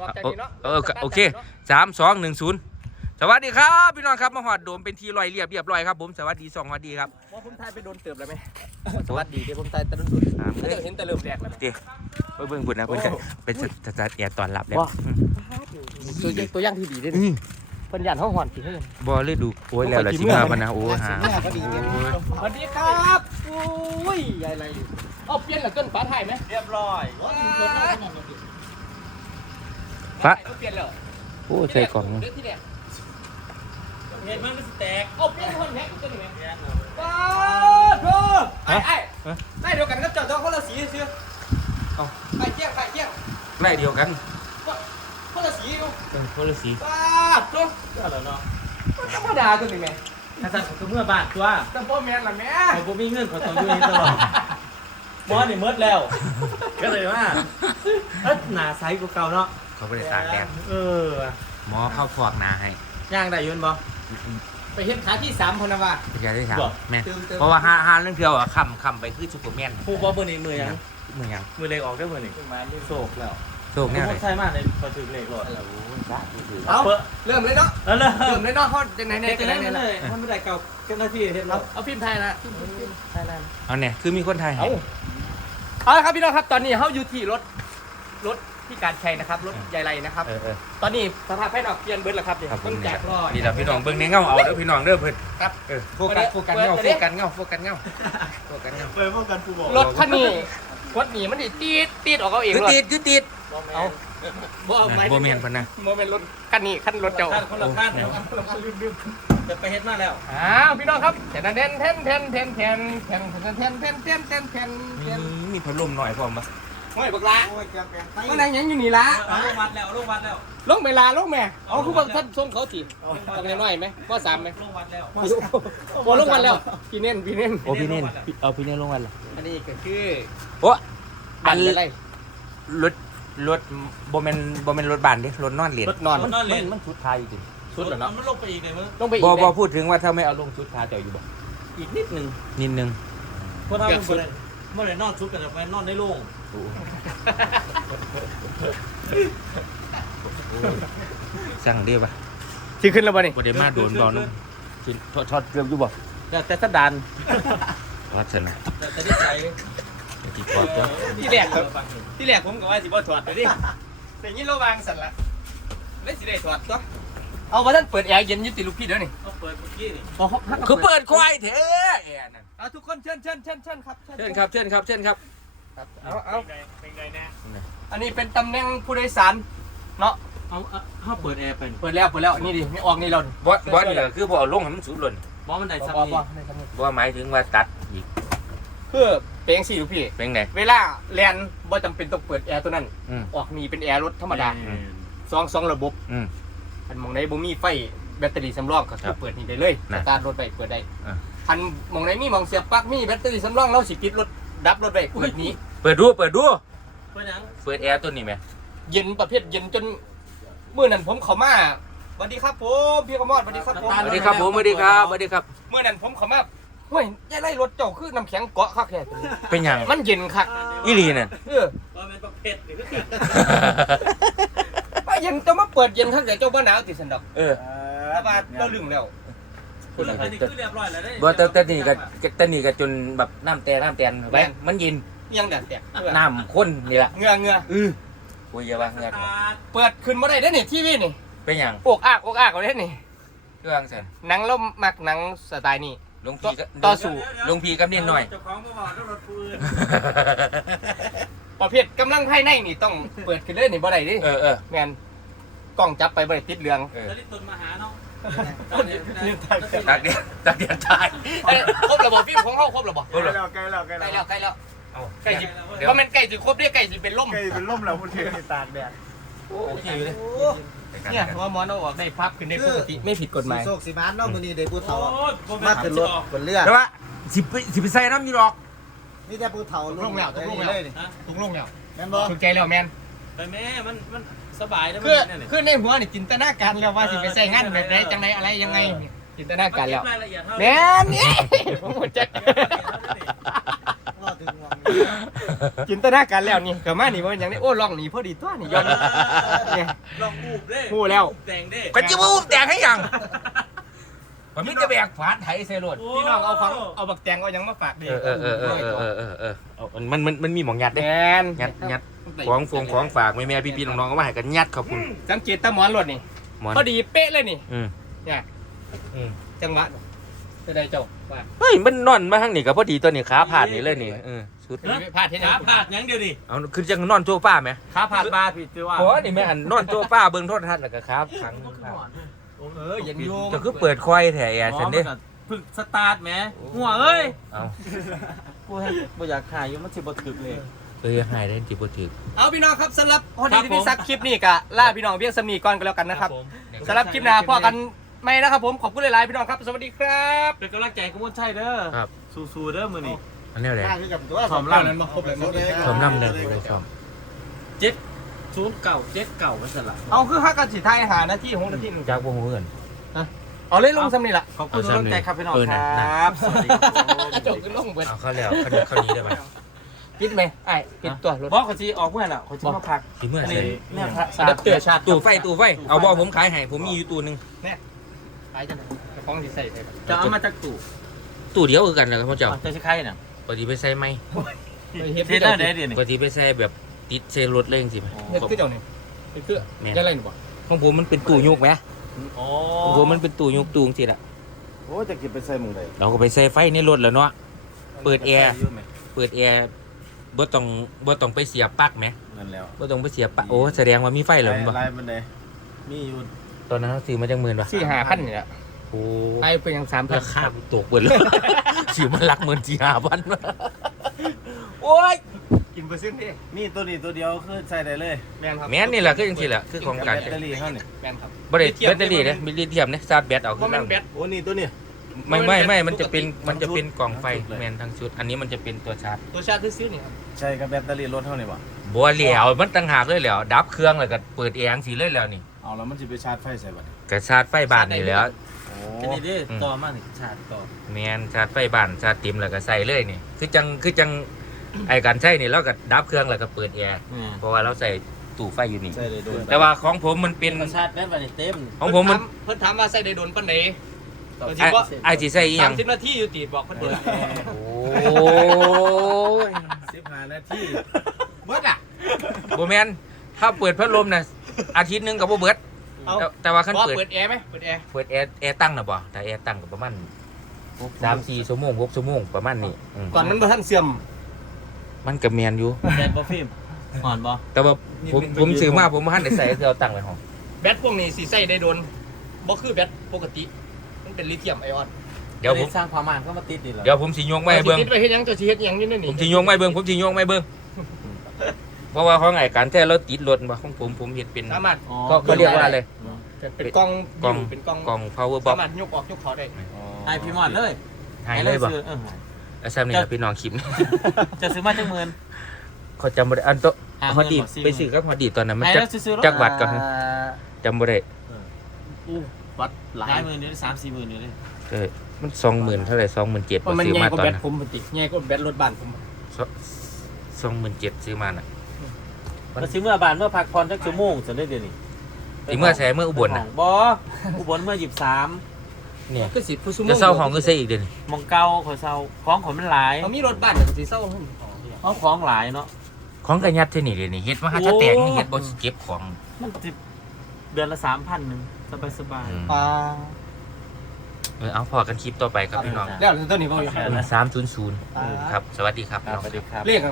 ออกจากนี้เนาะเออโอเคสามสองหนึ่งศูนย์สวัสดีครับพี่น้องครับมาหอดโดมเป็นทีลอยเรียบเรียบร้อยครับผมสวัสดีสองสวัสดีครับว่าผมทายไปโดนเติบแล้วไหมสวัสดีที่ผมทายแต่โดนดุถามไม่เลได้ยเห็นแต่เริ่มแรกแล้วไหมเดี๋ยวไปเบิ่งบุญนะเพิ่นจะเป็นจะจะจะแอบตอนรับแล้วว้าตัวอย่างตัวอย่างที่ดีด้วยอืมเพิ่นยันห้องหอนสิเพิ่นบอเลยดูโอ้ยแล้วละสิมาปะนะโอ้ยหาสวัสดีครับโอ้ยอะไรเอาเปลี่ยนเหลือเกินฝาไทยไหมเรียบร้อย พระเอาเปลี่ยนแล้วโอ้ยใส่กล่องเรื่องที่เนี่ยเห็นมันก็สิแตกเอาเปลี่ยนคนแม็กซ์ตัวนี้ไหมเรียนป้าโธ่ไอ้ไอ้ไอ้เดียวกันก็เจอดเจ้าคนละสีเสื้อเอาไข่เกี้ยงไข่เกี้ยงไล่เดียวกันคนละสีดูเป็นคนละสีป้าโธ่ก็แล้วเนาะธรรมดาตัวนี้ไหมถ้าสั่นผมก็เมื่อบาทตัวแต่พ่อแม่ล่ะแม่ผมบ่มีเงินขอต้องอยู่นี่ตลอดหมอนี่เมิดแล้ว ก็เลยว่าเอ๊ะหนาไซส์กว่าเก่าเนาะ เขาไม่ได้ตากแดดเออหมอเข้าฟอกหนาให้ย่างได้อยืนบ่ไปเห็นขาที่สามพนว่าพยาได้ถามบอกแม่นเติมเติมเพราะว่าหาหาเรื่องเดียวอะคำคำไปคือซูเปอร์แมนผู้บ่เบอร์นี้มือยังมึงยังมือเล็กออกได้มือนี่โศกแล้วโชคแน่เลยใช่มากเลยพอถึงเล็กหลดเอาเปิดเริ่มเลยเนาะแล้วเลยเริ่มเลยเนาะเขาจะไหนไหนเด็กจะกันไหนได้ไหนเลยมันไม่ได้เก่าเจ้าหน้าที่เห็นแล้วเอาพิมพ์ไทยละพิมพ์พิมพ์ไทยละเอาเนี่ยคือมีคนไทยให้เอาเอาละครับพี่น้องครับตอนนี้เขาอยู่ที่รถรถ ที่การชัยนะครับรถใหญ่ไรนะครับ เออเออตอนนี้สภาพแพทย์ออกเปลี่ยนเบิร์ดแล้วครับเนี่ยครับผต้อมงแจกรอยนี่แหละพี่น้องเบิ่งในเงาเอาเด้อพี่น้องเด้อเพิ่นครับ เออโฟกัสโฟกัสเงาเปิโฟดกัสเงาโฟกัสเงาโฟกัสเงาเปิดพวกกันผู้บอกรถคันนี้รถหนีมันดิตีดตีดออกเอาเองคือเลยติดคือติดเอาบ่เอานะไม่โบแมนเพิ่นนะโมเมนรถคันนี้คันรถเจ้าขั้นคนละขั้นจะไปเฮ็ดมาแล้วอ้าวพี่น้องครับแทนแทนแทนแทนแทนแทนแทนแทนแทนแทนแทนแทนแทนแทนมีมีพัดลมหน่อยพร้อมปะโอ้ยบักละก็นั่งยังอยู่นี่ละเอาลงวัดแล้วลงวัดแล้วลงเวลาลงแม่เอาคือว่าท่านส่งเขาสิทำไงน้อยไหมก็สามไหมลงวัดแล้วพอลงวันแล้วพี่เน้นพี่เน้นโอ้พี่เน้นเอาพี่เน้นลงวันละอันนี้ก็คือโอ้บัอันนอะไรรถรถโบแมนโบแมนรถบานเด้รถนอนเหรียญรถนอนนอนเล่นมันชุดไทยจริงชุดเหรอเนาะมันลงไปอีกเลยมึงลงไปอีบกอไหบมอพูดถึงว่าถ้าไม่เอาลงชุดทาเจ้าอยู่บ่อีกนิดนึงนิดนึงเพราะถ้ามันบ่ได้บ่ได้นอนชุดกันไปนอนในโรง สั่งเดียวปะที่ขึ้นแล้วบ่นี่บ่ได้มาโดนบอลนุ่มชิ้นทอดทอดเกลืออยู่บ่แต่สันดานทอดเสร็จนะแต่จะได้ใจจีทอดตัวที่แรกครับที่แรกผมก็ว่าสิบ่ถอดไปดิแต่งี้เราวางสั่นละเลยสิได้ถอดตัวเอาว่าท่านเปิดแอร์เย็นอยุติลูกพี่เด้อนี่เอาเปิดเมื่อกี้นี่อ๋อฮักคือเปิดควายเถอะแอนนั่นเอาทุกคนเชิญเชิญเชิญเชิญครับเชิญครับเชิญครับเชิญครับ ครับเอาเอาเป็นไงแน่อันนี้เป็นตำแหน่งผู้โดยสารเนาะเอาถ้าเปิดแอร์เป็นเปิดแล้วเปิดแล้วนี่ดิไม่ออกนี่เราบอสบอสนี่แหละคือบ่เอาลงให้มันสุดหล่นบอมันได้บ่ซ้ำบ่นี่บ่ได้ครับนี่บ่หมายถึงว่าตัดอีกเพื่อเปลงสี่ลูกพี่เป็นไงเวลาแลนบ่จำเป็นต้องเปิดแอร์ตัวนั้นอืมออกนี่เป็นแอร์รถธรรมดาอืมสองสองระบบอืมอันหมองไหนบ่มีไฟแบตเตอรี่สำรองก็คืครัอบเปิดนี่ได้เลยสนะตาร์ทรถไปเปิดได้อะอันหมองไหนมีหมองเสียบปลั๊กมีแบตเตอรี่สำรองเราสิปิดรถ ดับรถไปเปิดนี้ เปิดดูเปิดดูเปิดยังเปิดแอร์ตัวนี้ไหมเย็นประเภทเย็นจนมื้อนั้นผมเข้ามาสวัสดีครับผมพี่ขมอดสวัสดีครับผมสวัสดีครับผมสวัสดีครับสวัสดีครับ เมื่อนั้นผมเข้ามาเฮ้ยยายไล่รถเจ้าคือน้ำแข็งเกาะคักแค่ตัวนี้เป็นหยังมันเย็นคักอีหลีนั่นเออบอมันประเภทหรือกันว่าเย็นเจ้ามาเปิดเย็นคักแต่เจ้าบ่หนาวติสันดอกเออแต่ว่าเราลืมแล้ว คุณอันนี้คือเรียบร้อยแล้วได้บ่แต่แต่นี่ก็แต่นี่ก็จนแบบน้ำแต่น้ำแตนไว้มันเย็นยังแดดแตกน้ำข้นนี่ล่ะเหงื่อเหงื่อเออโอ้ยอย่าว่าเงินเปิดขึ้นมาได้เด้อนี่ทีวีนี่ เป็นหยังโอกอากโอกอากเอาเด้อนี่เรื่องซั่นหนังเรามักหนังสไตล์นี้หลวงพี่ก็ต่อสู้หลวงพี่กับเนียนหน่อยเจ้าของบ่บอกต้องรถปืนประเภทกำลังภายในนี่ต้องเปิดขึ้นเลยนี่บ่ได้ดิเออเออแม่น กล้องจับไปบ่ได้ติดเรืองเออจะรีบตุนมาหาเนาะตักเดียนตักเดียนตายเอ้ยครบระบบฟิล์มของเฮาครบระบบโอ้โหใกล้แล้วใกล้ใกล้แล้วแล้วใกล้แล้วเอาใกล้สิเดี๋ยวเพราะมันใกล้สิครบเด้ใกล้สิเป็นลมใกล้เป็นร่มแล้วคุณเทนตากแดดโอเคอยู่เลยเนี่ยหัวหมอนเอาออกได้พับขึ้นได้ปกติไม่ผิดกฎหมายโศกสีบ้านเนอกมือนี้เด็กผู้โอ้เฒ่ายมามาขึ้ขึ้นนรรถถบนเรือแต่ว่าสิบไปสิบไปใส่น้ำอยู่หรอกนี่แต่ผู้เฒ่าลงแล้วตกลงแล้วเลยนี่ฮะทุกลงแล้วแม่นบ่ถูกใจแล้วแม่น ไปแม่มันมันสบายนะคือเนี่ยคือในหัวนี่จินตนาการแล้วว่าสิไปใส่งานแบบไหนจังไดอะไรยังไงจินตนาการแล้วรายละเอียดเท่าแม่นนี่ผมหมดใจรอถึงห่วงเอจินตนาการแล้วนี่ก็มานี่ว่าอย่างนี้โอ้ลองนี่พอดีตัวนี่ย้อนเนี่ย ลองอูบเด้พูดแล้วแดงเด้ก็จิบอุ้มแตกให้ยังมันมีแต่แบกฝาดไถใส่รถ พี่น้องเอาฟังเอาบักแตงเอาหยังมาฝากดิเออเออเออเออเออเออเออเอามันมันมันมีหมองยัดแดเด้นยัดยัด ของฟงของฝากแม่แม่พี่พี่น้องๆก็มาให้กันยัดขอบคุณ สังเกตตาหมอนรถนี่หมอนพอดีเป๊ะเลยนี่อืมเนี่ยอืมจังหวะจะได้เจ้าว่าเฮ้ยมันนอนมาทางนี้ก็พอดีตัวนี้ขาผ่านนี่เลยนี่เออชุดพลาดที่ไหนขาผาดหยังเดียวดิเอาคือจังนอนโจ้ป้าไหมขาพลาดบาผิดคือว่าเพราะว่านี่แม่อันนอนโจ้ป้าเบิ่งโทษทัศน์แล้วก็ครับครั้งหนึงครับเออเย็นอยู่จะคือเปิดควายแถแอร์ฉันเด้พึ่งสตาร์ทแหมหัวเอ้ยเอากูให้บ่อยากขายอยู่มันสิบ่ถึกเลย เอ้ยหายได้จิบ่ถึก เอาพี่น้องครับสำหรับพอครัดีบที่พี่ผมซักคลิปนี่กะล่าพี่น้องเพียงสมีก่อนก็แล้วกันนะครับผมสำหรับคลิปหน้าพ่อกันไม่นะครับผมขอบคุณหลายๆพี่น้องครับ สวัสดีครับเป็นกำลังใจให้กุมลชัยเด้อครับ สู้ๆเด้อมื้อนี้อันนี้อะไรข้าคือกับตัวสอมล่ำนั้นมาครบเลยชมน้ำเด้อเลยชมเจ็ดศูนย์เก่าเจ็ดเก่าไว้สละเอาคือฮักกันสิทายหาหน้าที่ของหน้าที่หนึ่งจากบ่ฮู้เงินเอาเลยลงซ้ำนี่ล่ะขอบคุณทุกกำลังใจครับพี่น้องเออคนั่นรับสวัสดีครับจบขึ้นลงเบิดเอาเข้าแล้วเข้านี้เข้านี้ได้ไหม ปิดไหมไอ้ปิดตัวรถ บอกเขาสิออกเมื่อน่ะเขาสิมาพักสิเมื่ออันใส่นี้เนี่ยพระอะแดปเตอร์ชาร์จตู้ไฟตู้ไฟเอาบ่ผมขายให้ผมมีอยู่ตู้หนึงไปจังเลยกระป๋องที่ใส่ไปจะเอามาจากตู่ตู้เดียวคือกันแล้วครับพ่อเจ้าจะสิใครน่ะปกติไปใส่ไหมเฮ็ดเทรนเนอร์ได้ดินี่ปกติไปใส่แบบติดใส่รถเลยจังซี่ไหมเฮ็ดคือเจ้านี่เฮ็ดคือแม่นยังไงหนูบอกของผมมันเป็นตู้ยุกไหมโอ้ของผมมันเป็นตู้ยุกตู้จังซี่ล่ะโอ้จะกินไปใส่หมึงเลยเราก็ไปใส่ไฟในรถแล้วเนาะเปิดแอร์เปิดแอร์ บ่ต้องบ่ต้องไปเสียบปลั๊กไหมนั่นแล้วบ่ต้องไปเสียบปลั๊กโอ้แสดงว่ามีไฟแล้วแม่นบ่ลายมันเลยมีอยู่ตอนนั้นเราซื้อมาจังหมื่นป่ะสี่หาพันนี่แหละโอ้ไอ้เป็นยังสามพันราคาตกเบิดเลยซื้อมาหลักหมื่นสี่ห้าพันโอ้ยกินเปอร์เซ็นต์ดิมีตัวนี้ตัวเดียวคือใส่ได้เลยแม่นครับแม่นนี่แหละคือจังซี่แหละคือของการแบตเตอรี่เขาเนี่ยแม่นครับบ่ได้แบตเตอรี่เด้มีลิเธียมเด้ชาร์จแบตเอาเพคือราะมันแบตโอ้นี่ตัวนี้ ไม่ไม่ไม่มันจะเป็นปกติมันจะเป็นกล่องไฟทั้งชุดเลยแม่นทั้งชุด อันนี้มันจะเป็นตัวชาร์จตัวชาติซื้อๆนี่ครับใช่กับแบตเตอรี่รถเท่านี้ป่ะบ่เหลียวมันต่างหากเลยแหล้วดับเครื่องแล้วก็เปิดแอร์จังซี่เลยแล้วนี่เอาแล้วมันจะไปชาร์จไฟใส่บัตรก็ชาร์จไฟบ้านนี่แหล้วโอ้อันนี้ดิต่อมานี่ชาติต่อแมนชาร์จไฟบ้านชาร์จเต็มแล้วก็ใส่เลยนี่ คือจังคือจังไอ้การใช้นี่เราก็ดับเครื่องแล้วก็เปิดแอร์อืมเพราะว่าเราใส่ตู้ไฟอยู่นี่ใช่เลยด้วยแต่ว่าของผมมันเป็นชาติแม่นบัดนี้เต็มของผมมันเพิ่นถามว่าใส่ได้โดนปานใดต่ อจริไอ้งว่าไอ้ที่ใส่อีหสายัมงสิบนาทีอยู่ตีดบอกเพิ่นเปิดโอ้ยสิบห้านาทีเบิดอะบ่แมนถ้าเปิดพัดลมน่ะอาทิตย์หนึงก็บ่เบิดเอาแต่แต่ว่าคันว่าเปิด เปิดแอร์ไหมเปิดแอร์เปิดแอร์แอร์ตั้งน่ะบ่แต่แอร์ตั้งก็ประมาณ3 4ชั่วโมง6ชั่วโมงประมาณนี้อืมก่อนมันบ่ทันเสื่อมมันก็แม่นอยู่ แดนบ่ฟิล์มหอนบ่ แต่ว่าผมผมซื้อมาผมบ่ทันได้ใส่คือเอาตั้งไว้ห้องแบตพวกนี้สิใส่ได้โดนบ่คือแบตปกติ มันเป็นลิเธียมไอออนเดี๋ยวผมสร้างความม่านเข้ามาติดนี่เหรอเดี๋ยวผมสิยกไว้ให้เบิ่งสิคิดไปเฮ็ดหยังจะสิเฮ็ดหยังอยู่นั่นผนี่มสิโยงไม่เบิ่งผมสิโยงไม่เบิ่งเพราะว่าของไอ้การแท้เราติดรถบ่ของผมผมเห็นเป็นสามารถอ๋อก็เขาเรียกว่าอะไรเป็นกล้องกล้องเป็นกล้องกล่อง power สา box มารถยกออกยกถอดได้ไอพี่หมอนเลยหายเลยบ่ซื้อเออหายแล้วซ้ำนี่ล่ะพี่น้องคลิปจะซื้อมาจังหมื่นเขาจำบ่ได้อันโตะห้าหพอมื่นดีบ่สี่หไปมื่นซื้อกับพอดีตอนนั้นมันไอ้จักแล้วซื้อๆจักวัดก่อนจำบ่ได้ อู้ วัดหลายหมื่นนี่สามสี่หมื่นนี่เลยเออมัน20,000เท่าไหร่27,000เพราะมันซื้อใหญ่มากว่าตอนแบตนั้นผมปกติใหญ่กว่าแบตรถบ้านผม27,000ซื้อมาน่ะมาซื้อเมื่อบานเมื่อพักผ่อนจักชั่วโมงจะได้เดี๋ยวนี้สิเมื่อใช้เมื่ออุบลน่ะบ่อุบลเมื่อหยิบสามเนี่ยก็สิผู้ซุ่มจะเซาห้องก็ใส่อีกเด้อนี่มองเก่าขอเซาของขอนมันหลายเขามีรถบ้านก็สิเซาเอาของหลายเนาะ ของก็ยัดเท่านี้เด้อนี่เฮ็ดมาหาถ้าแตกนี่เฮ็ดบ่สิเก็บของมันสิเดือนละสามพันหนึ่ง สบายสบายอืมอ่าเออเอาพอกันคลิปต่อไปครับพี่น้องแล้วตัวนี้บ่อยู่300ครับ สวัสดีครับพี่น้องสวัสดีครับ เรียก